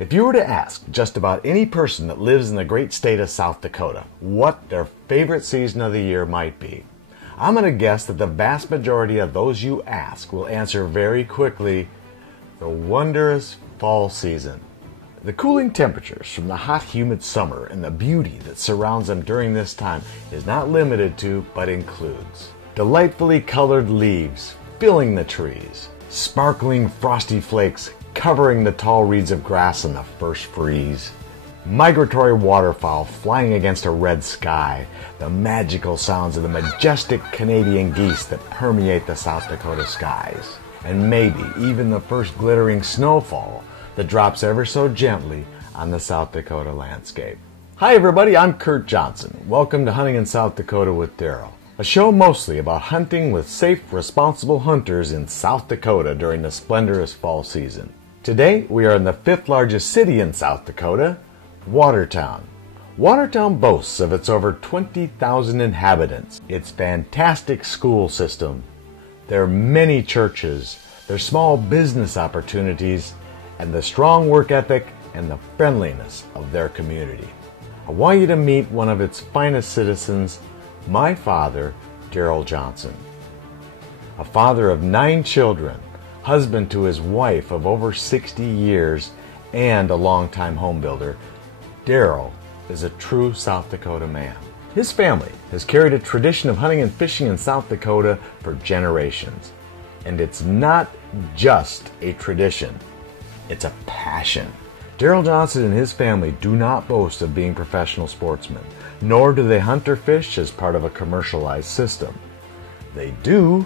If you were to ask just about any person that lives in the great state of South Dakota what their favorite season of the year might be, I'm going to guess that the vast majority of those you ask will answer very quickly, the wondrous fall season. The cooling temperatures from the hot, humid summer and the beauty that surrounds them during this time is not limited to, but includes delightfully colored leaves filling the trees, sparkling frosty flakes covering the tall reeds of grass in the first freeze, migratory waterfowl flying against a red sky, the magical sounds of the majestic Canadian geese that permeate the South Dakota skies, and maybe even the first glittering snowfall that drops ever so gently on the South Dakota landscape. Hi everybody, I'm Kurt Johnson. Welcome to Hunting in South Dakota with Daryl, a show mostly about hunting with safe, responsible hunters in South Dakota during the splendorous fall season. Today, we are in the 5th largest city in South Dakota, Watertown. Watertown boasts of its over 20,000 inhabitants, its fantastic school system, their many churches, their small business opportunities, and the strong work ethic and the friendliness of their community. I want you to meet one of its finest citizens, my father, Daryl Johnson. A father of 9 children, husband to his wife of over 60 years, and a longtime home builder, Daryl is a true South Dakota man. His family has carried a tradition of hunting and fishing in South Dakota for generations. And it's not just a tradition, it's a passion. Daryl Johnson and his family do not boast of being professional sportsmen, nor do they hunt or fish as part of a commercialized system. They do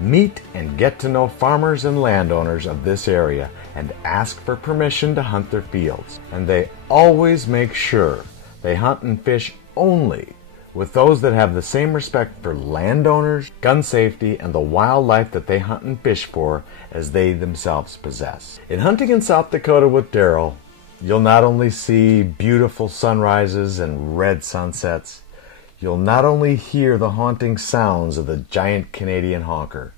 meet and get to know farmers and landowners of this area and ask for permission to hunt their fields. And they always make sure they hunt and fish only with those that have the same respect for landowners, gun safety, and the wildlife that they hunt and fish for as they themselves possess. In Hunting in South Dakota with Daryl, you'll not only see beautiful sunrises and red sunsets, you'll not only hear the haunting sounds of the giant Canadian honker,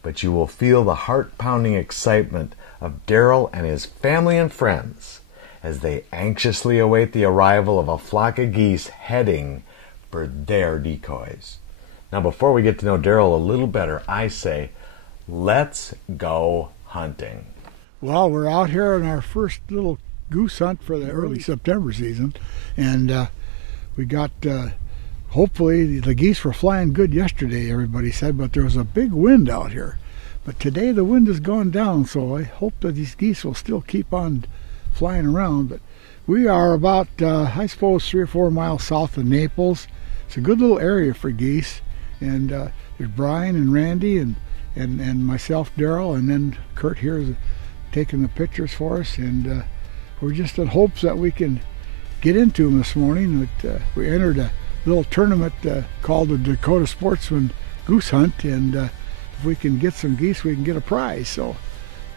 but you will feel the heart-pounding excitement of Daryl and his family and friends as they anxiously await the arrival of a flock of geese heading for their decoys. Now, before we get to know Daryl a little better, I say, let's go hunting. Well, we're out here on our first little goose hunt for the early September season, and we got hopefully the geese were flying good yesterday, everybody said, but there was a big wind out here. But today the wind has gone down, so I hope that these geese will still keep on flying around. But we are about, I suppose, 3 or 4 miles south of Naples. It's a good little area for geese, and there's Brian and Randy and myself, Daryl, and then Kurt here is taking the pictures for us, and we're just in hopes that we can get into them this morning. We entered a little tournament called the Dakota Sportsman Goose Hunt, and if we can get some geese, we can get a prize. So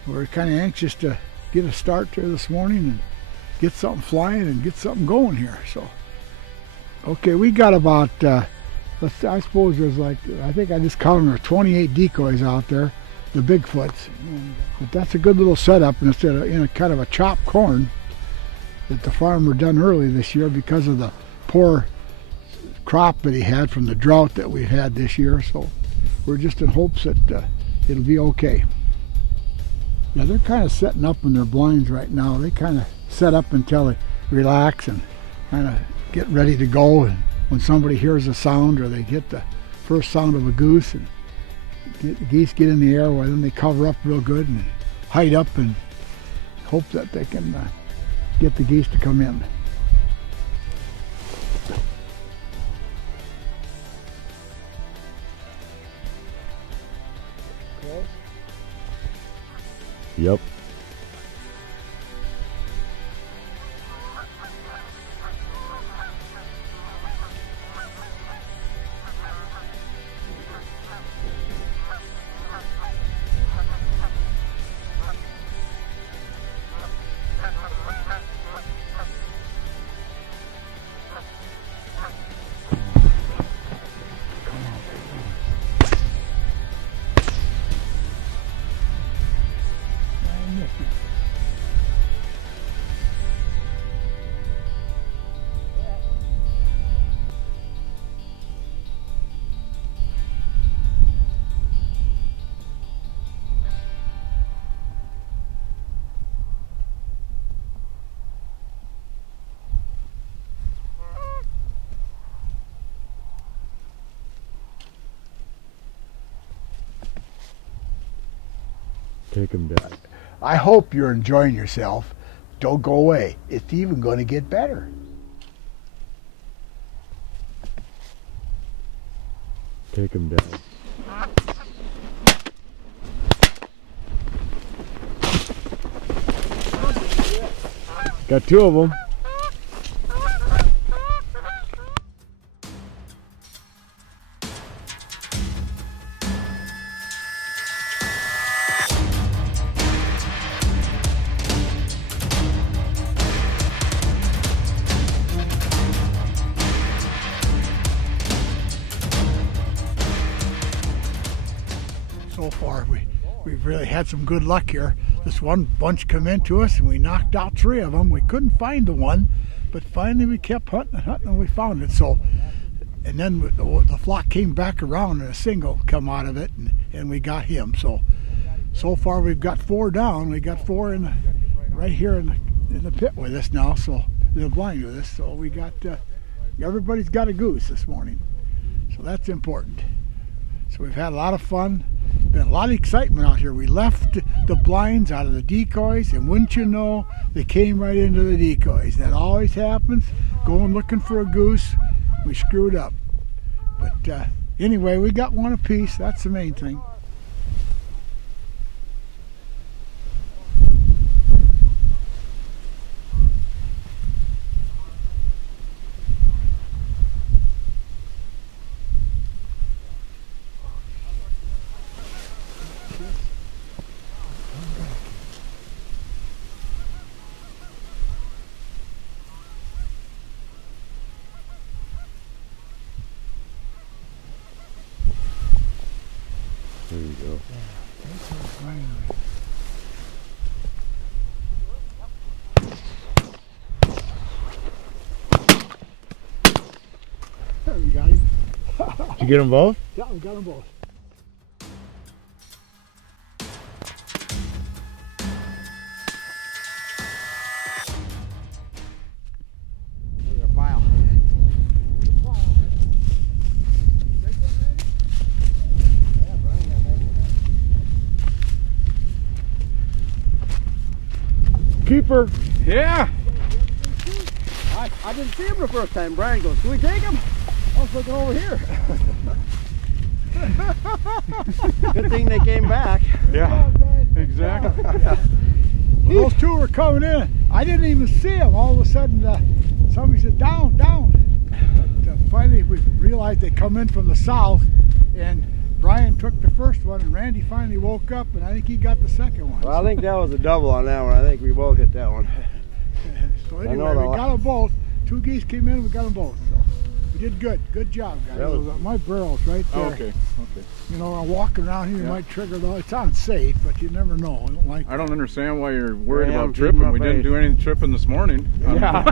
we're kind of anxious to get a start there this morning and get something flying and get something going here. So okay, we got about I suppose there's like, I think I just counted there 28 decoys out there, the Bigfoots. But that's a good little setup, and it's in a kind of a chopped corn that the farmer done early this year because of the poor crop that he had from the drought that we've had this year. So we're just in hopes that it'll be okay. Yeah, they're kind of setting up in their blinds right now. They kind of set up until they relax and kind of get ready to go, and when somebody hears a sound or they get the first sound of a goose and the geese get in the air, well, then they cover up real good and hide up and hope that they can get the geese to come in. Yep. Take him down. I hope you're enjoying yourself. Don't go away. It's even going to get better. Take him down. Got two of them. So far, we've really had some good luck here. This one bunch come into us and we knocked out three of them. We couldn't find the one, but finally we kept hunting and hunting and we found it. So, and then the flock came back around and a single come out of it and we got him. So far we've got four down. We got four right here in the pit with us now. So they're blind with us. So we got everybody's got a goose this morning. So that's important. So we've had a lot of fun. Been a lot of excitement out here. We left the blinds out of the decoys, and wouldn't you know, they came right into the decoys. That always happens. Going looking for a goose, we screwed up. But anyway, we got one apiece. That's the main thing. There you go. There we got him. Did you get them both? Yeah, we got them both. There's our pile. Keeper. Yeah. I didn't see him the first time. Brian goes, "Can we take him?" I was looking over here. Good thing they came back. Yeah, exactly. Yeah. Well, those two were coming in. I didn't even see them. All of a sudden, somebody said, "Down, down." But, finally, we realized they come in from the south, and Brian took the first one, and Randy finally woke up, and I think he got the second one. Well, I think that was a double on that one. I think we both hit that one. So anyway, we got them both. Two geese came in, we got them both. So we did good. Good job, guys. My barrel's right there. Okay, okay. You know, I'm walking around here, you might trigger though. It sounds safe, but you never know. I don't like I don't understand why you're worried Yeah, I'm about keeping tripping. my We didn't face. do any tripping this morning. Yeah.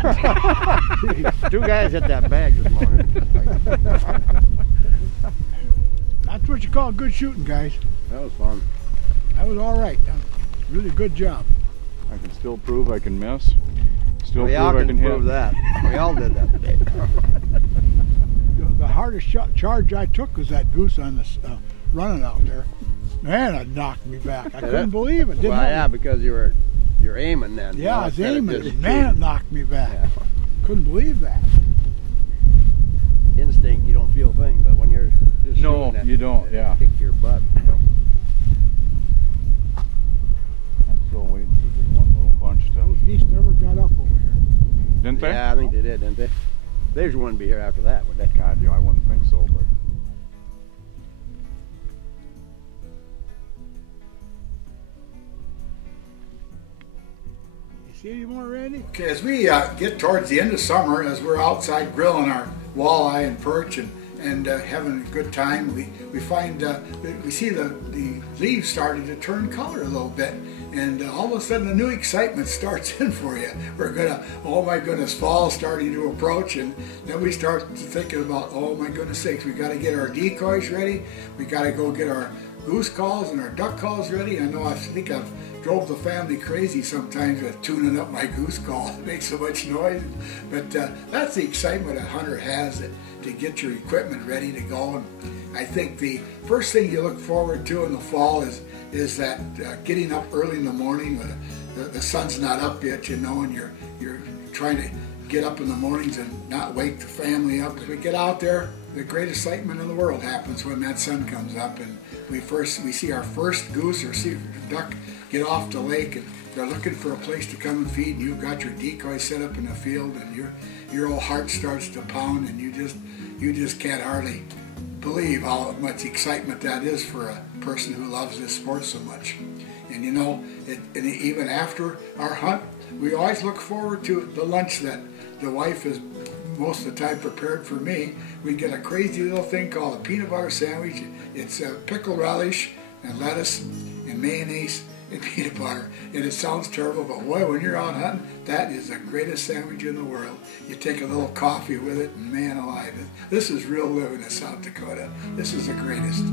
Two guys hit that bag this morning. That's what you call good shooting, guys. That was fun. That was all right. Really good job. I can still prove I can miss. Still We all prove I can can prove hit. that. We all did that today. The hardest charge I took was that goose on this running out there. Man, it knocked me back. I couldn't believe it. Didn't Well, know- yeah, because you're aiming then. Yeah, I was instead of aiming. just Man, it shooting. knocked me back. Yeah. Couldn't believe that. Instinct, you don't feel a thing, but when you're just No, shooting that, you don't, it yeah. kick your butt. I'm still waiting for this one little bunch Those to. geese never got up over here. Didn't they? Yeah, I think they did, didn't they? They just wouldn't be here after that, would they? God, yeah, I wouldn't think so, but. You see any more, Randy? Okay, as we get towards the end of summer, as we're outside grilling our walleye and perch and having a good time, we find we see the leaves starting to turn color a little bit, and all of a sudden a new excitement starts in for you. We're gonna, oh my goodness, fall starting to approach, and then we start thinking about, oh my goodness sakes, we got to get our decoys ready. We got to go get our goose calls and our duck calls ready. I know I think I've drove the family crazy sometimes with tuning up my goose call. It makes so much noise. But that's the excitement a hunter has, to get your equipment ready to go. And I think the first thing you look forward to in the fall is that getting up early in the morning. The sun's not up yet, you know, and you're trying to get up in the mornings and not wake the family up. As we get out there, the greatest excitement in the world happens when that sun comes up and we see our first goose or see duck get off the lake, and they're looking for a place to come and feed, and you've got your decoy set up in the field, and your old heart starts to pound, and you just can't hardly believe how much excitement that is for a person who loves this sport so much. And you know, and even after our hunt, we always look forward to the lunch that the wife is most of the time prepared for me. We get a crazy little thing called a peanut butter sandwich. It's pickled relish and lettuce and mayonnaise and peanut butter. And it sounds terrible, but boy, when you're out hunting, that is the greatest sandwich in the world. You take a little coffee with it, and man alive, this is real living in South Dakota. This is the greatest.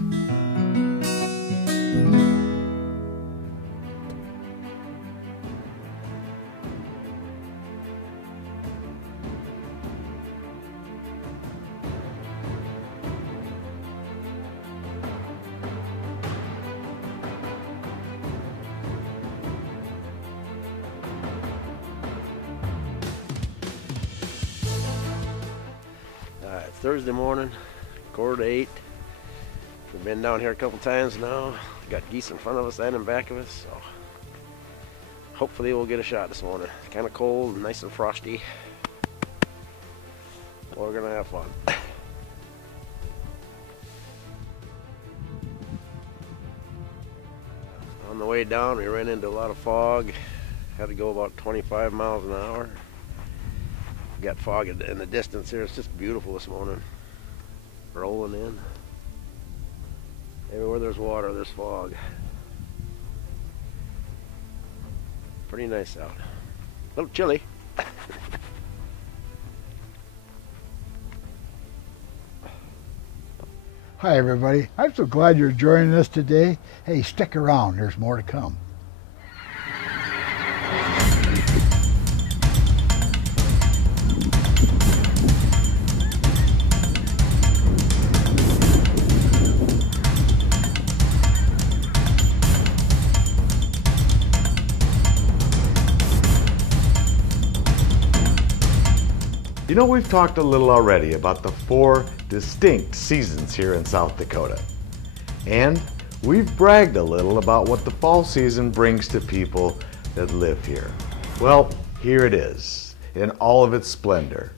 It's Thursday morning, 7:45. We've been down here a couple times now. Got geese in front of us and in back of us, so hopefully we'll get a shot this morning. It's kind of cold, nice and frosty. We're gonna have fun. On the way down, we ran into a lot of fog. Had to go about 25 miles an hour. Got fog in the distance here. It's just beautiful this morning. Rolling in. Everywhere there's water, there's fog. Pretty nice out. A little chilly. Hi everybody, I'm so glad you're joining us today. Hey, stick around, there's more to come. You know, we've talked a little already about the 4 distinct seasons here in South Dakota. And we've bragged a little about what the fall season brings to people that live here. Well, here it is, in all of its splendor.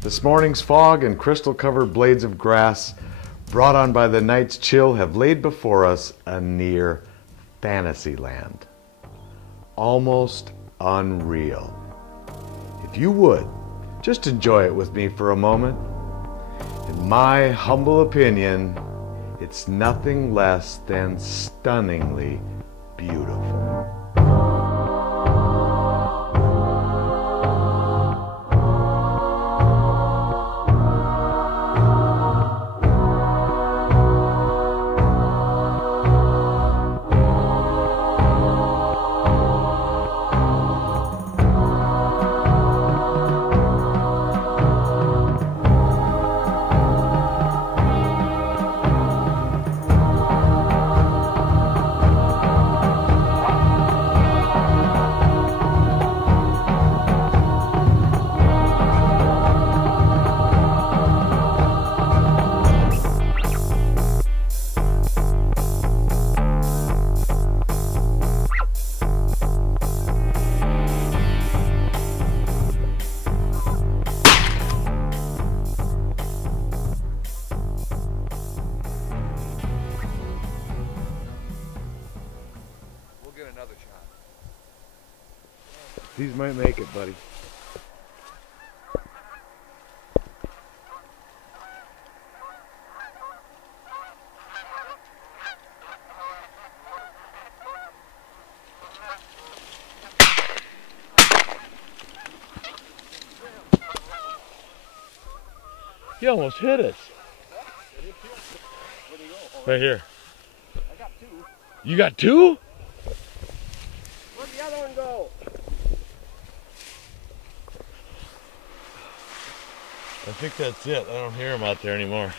This morning's fog and crystal-covered blades of grass brought on by the night's chill have laid before us a near fantasy land. Almost unreal. If you would, just enjoy it with me for a moment. In my humble opinion, it's nothing less than stunningly beautiful. These might make it, buddy. You almost hit us. Right here. You got two? Where'd the other one go? I think that's it. I don't hear him out there anymore.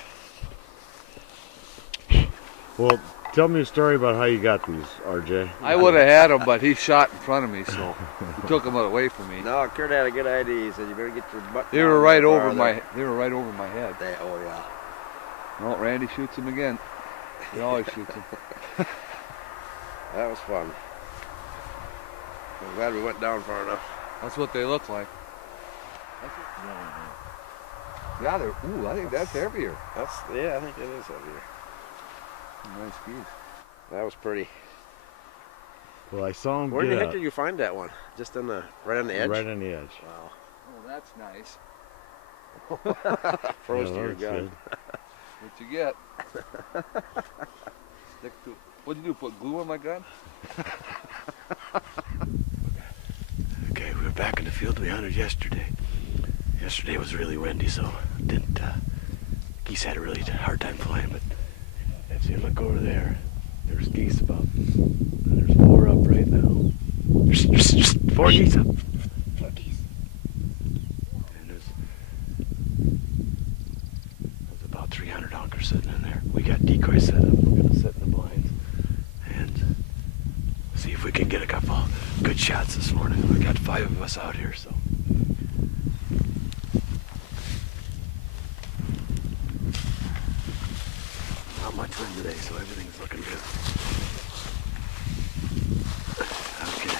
Well, tell me a story about how you got these, RJ. I would have had him, but he shot in front of me, so he took him away from me. No, Kurt had a good idea. He said you better get your butt. They were right over my. They were right over my head. Oh yeah. Well, Randy shoots him again. He always shoots him. That was fun. I'm glad we went down far enough. That's what they look like. Yeah, they're. Ooh, I think that's heavier. Yeah, I think it is heavier. Nice piece. That was pretty. Well, I saw him. Where the heck did you find that one? Just on right on the edge. Right on the edge. Wow. Oh, that's nice. Froze to your gun. What you get? Stick to. What'd you do? Put glue on my gun? Okay, we were back in the field we hunted yesterday. Yesterday was really windy, so didn't. Geese had a really hard time flying, but if you look over there, there's geese above. And there's 4 up right now. There's 4 geese up. 4 geese. And there's about 300 honkers sitting in there. We got decoys set up. We're gonna sit in the blinds and see if we can get a couple good shots this morning. We got 5 of us out here, so. Not much wind today, so everything's looking good. Okay,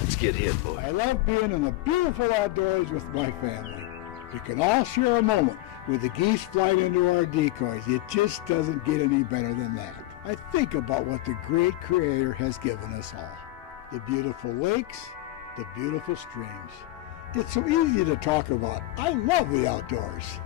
let's get hit, boy. I love being in the beautiful outdoors with my family. We can all share a moment with the geese flying into our decoys. It just doesn't get any better than that. I think about what the great Creator has given us all. The beautiful lakes, the beautiful streams. It's so easy to talk about. I love the outdoors.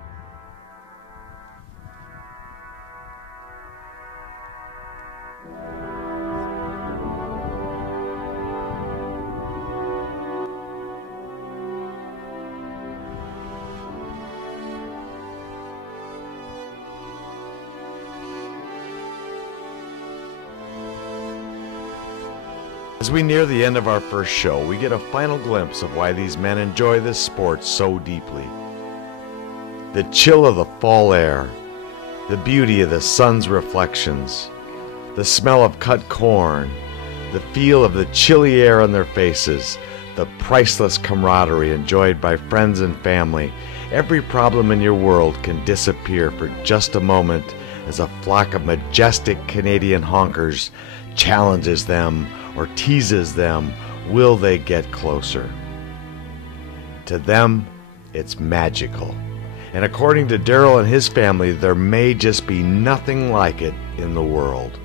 As we near the end of our first show, we get a final glimpse of why these men enjoy this sport so deeply. The chill of the fall air, the beauty of the sun's reflections, the smell of cut corn, the feel of the chilly air on their faces, the priceless camaraderie enjoyed by friends and family. Every problem in your world can disappear for just a moment as a flock of majestic Canadian honkers challenges them or teases them. Will they get closer? To them, it's magical. And according to Daryl and his family, there may just be nothing like it in the world.